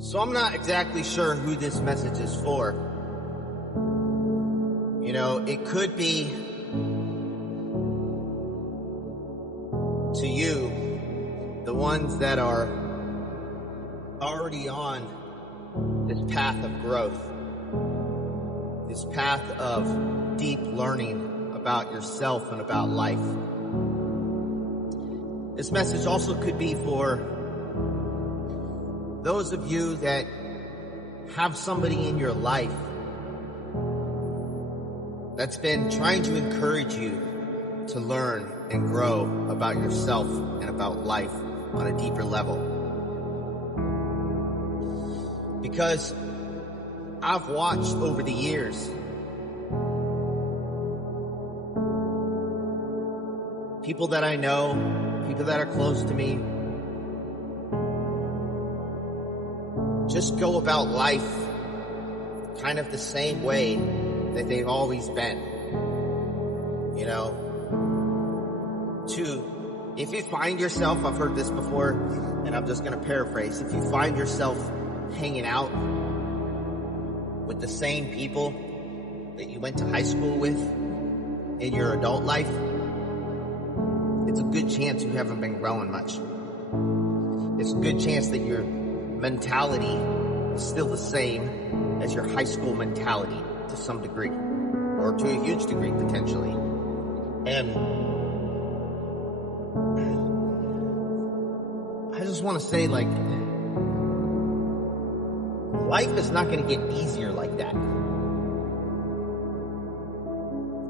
So I'm not exactly sure who this message is for. You know, it could be to you, the ones that are already on this path of growth, this path of deep learning about yourself and about life. This message also could be for those of you that have somebody in your life that's been trying to encourage you to learn and grow about yourself and about life on a deeper level. Because I've watched over the years people that I know, people that are close to me, just go about life kind of the same way that they've always been. You know, if you find yourself, I've heard this before, and I'm just going to paraphrase, if you find yourself hanging out with the same people that you went to high school with in your adult life, it's a good chance you haven't been growing much. It's a good chance that your mentality is still the same as your high school mentality to some degree, or to a huge degree potentially. And I just want to say, like, life is not going to get easier like that.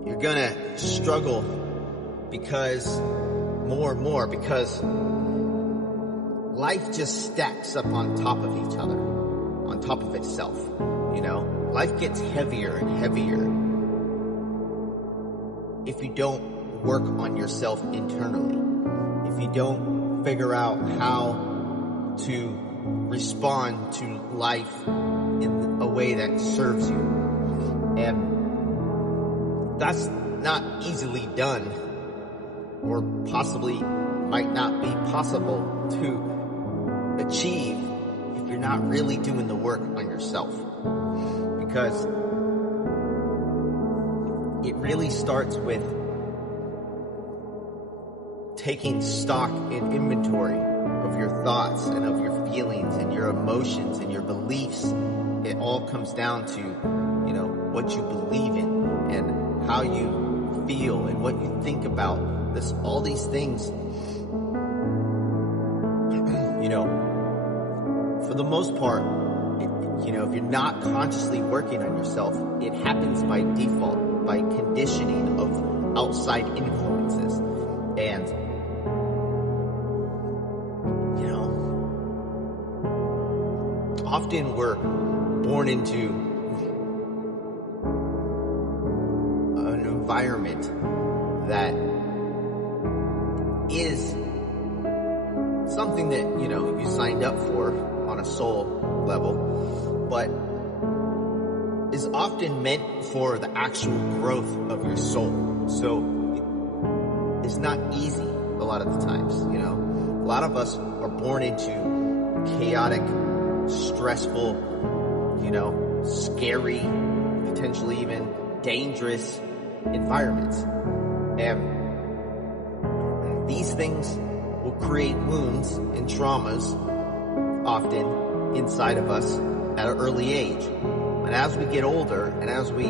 You're going to struggle because life just stacks up on top of each other, on top of itself. You know, life gets heavier and heavier if you don't work on yourself internally, if you don't figure out how to respond to life in a way that serves you. And that's not easily done, or possibly might not be possible to achieve if you're not really doing the work on yourself. Because it really starts with taking stock and inventory of your thoughts and of your feelings and your emotions and your beliefs. It all comes down to, you know, what you believe in and how you feel and what you think about this, all these things. You know, for the most part, you know, if you're not consciously working on yourself, it happens by default, by conditioning of outside influences. And, you know, often we're born into an environment that is something that, you know, you signed up for on a soul level, but is often meant for the actual growth of your soul. So it's not easy a lot of the times, you know. A lot of us are born into chaotic, stressful, you know, scary, potentially even dangerous environments. And these things will create wounds and traumas often inside of us at an early age. And as we get older and as we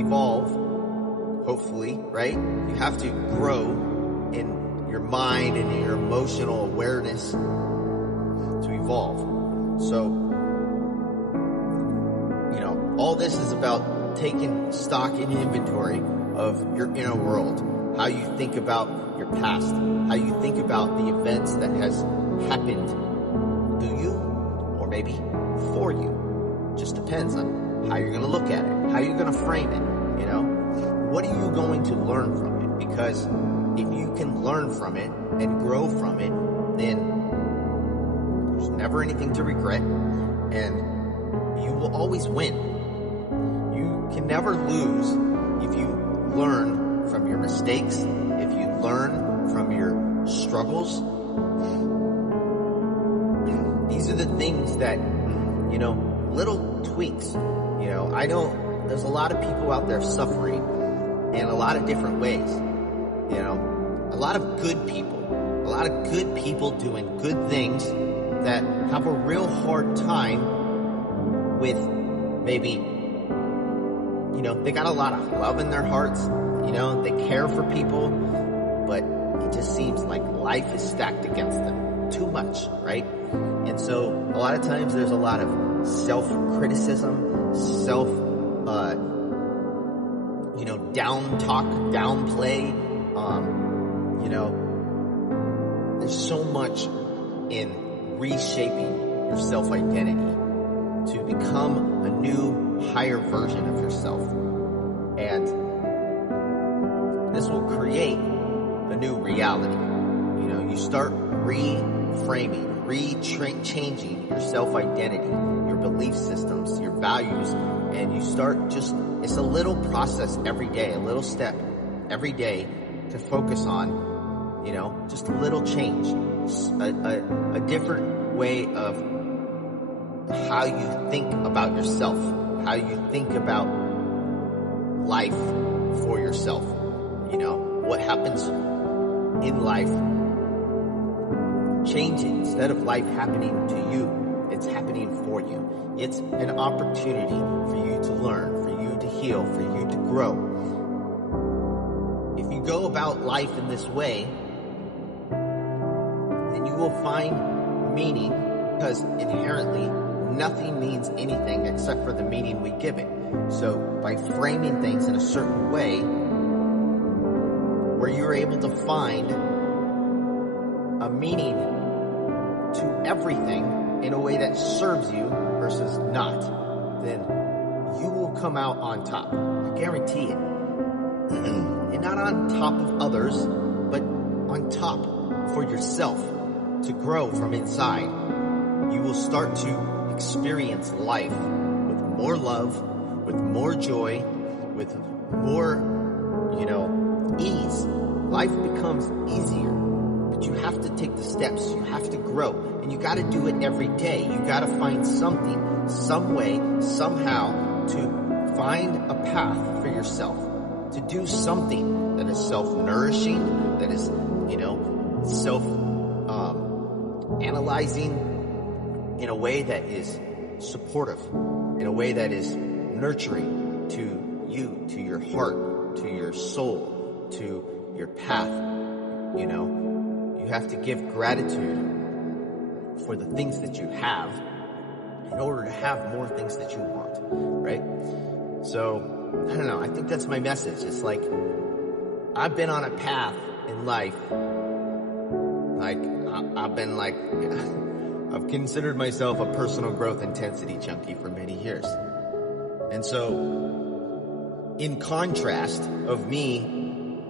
evolve, hopefully, right, you have to grow in your mind and in your emotional awareness to evolve. So, you know, all this is about taking stock and inventory of your inner world, how you think about your past, how you think about the events that has happened to you, or maybe for you. Just depends on how you're going to look at it, how you're going to frame it, you know. What are you going to learn from it? Because if you can learn from it and grow from it, then there's never anything to regret, and you will always win. You can never lose if you learn from your mistakes, if you learn from your struggles. These are the things that little tweaks. I know there's a lot of people out there suffering in a lot of different ways. A lot of good people doing good things that have a real hard time with maybe, they got a lot of love in their hearts, they care for people, but it just seems like life is stacked against them too much, right? And so a lot of times there's a lot of self-criticism, downplay, there's so much in reshaping your self-identity to become a new, higher version of yourself. And this will create a new reality. You start reframing, changing your self-identity, your belief systems, your values, and you start it's a little process every day, a little step every day to focus on, just a little change, a different way of how you think about yourself, how you think about life for yourself. What happens in life changing. Instead of life happening to you, it's happening for you. It's an opportunity for you to learn, for you to heal, for you to grow. If you go about life in this way, then you will find meaning, because inherently nothing means anything except for the meaning we give it. So by framing things in a certain way, where you're able to find a meaning to everything in a way that serves you versus not, then you will come out on top. I guarantee it. And not on top of others, but on top for yourself, to grow from inside. You will start to experience life with more love, with more joy, with more, ease. Life becomes easier, but you have to take the steps. You have to grow, and you got to do it every day. You got to find something, some way, somehow to find a path for yourself, to do something that is self-nourishing, that is, self-analyzing in a way that is supportive, in a way that is nurturing to you, to your heart, to your soul, to your path. You have to give gratitude for the things that you have in order to have more things that you want, right? So, I don't know, I think that's my message. It's like, I've been on a path in life, I've considered myself a personal growth intensity junkie for many years. And so, in contrast of me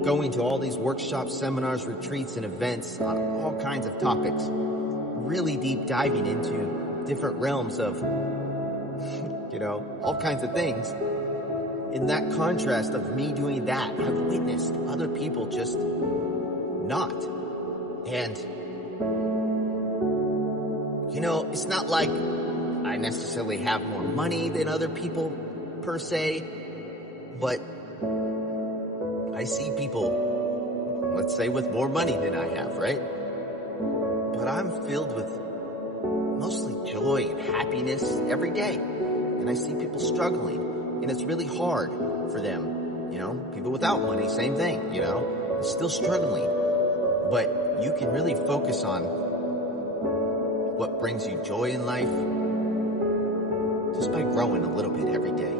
going to all these workshops, seminars, retreats, and events on all kinds of topics, really deep diving into different realms of, all kinds of things. In that contrast of me doing that, I've witnessed other people just not. And, it's not like I necessarily have more money than other people per se, but I see people, let's say, with more money than I have, right? But I'm filled with mostly joy and happiness every day. And I see people struggling, and it's really hard for them. People without money, same thing, still struggling. But you can really focus on what brings you joy in life just by growing a little bit every day.